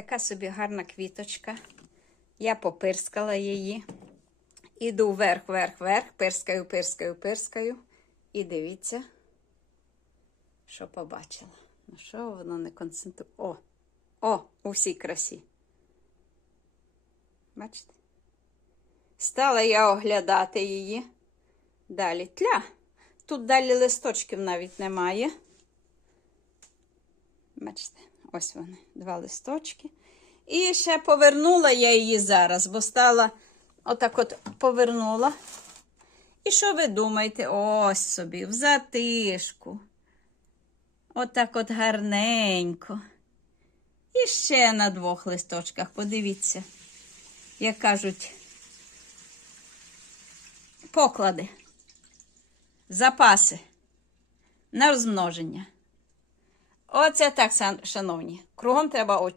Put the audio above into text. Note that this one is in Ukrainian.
Така собі гарна квіточка. Я попирскала її. Іду вверх, вверх, вверх, пирскаю, пирскаю, пирскаю. І дивіться, що побачила. Ну що воно не концентрує. О! О, у всій красі. Бачите? Стала я оглядати її. Далі тля. Тут далі листочків навіть немає. Бачите, ось вони, два листочки. І ще повернула я її зараз, бо стала отак от повернула. І що ви думаєте? Ось собі, в затишку. Отак от гарненько. І ще на двох листочках, подивіться, як кажуть, поклади, запаси на розмноження. Оце так, шановні. Кругом треба очі.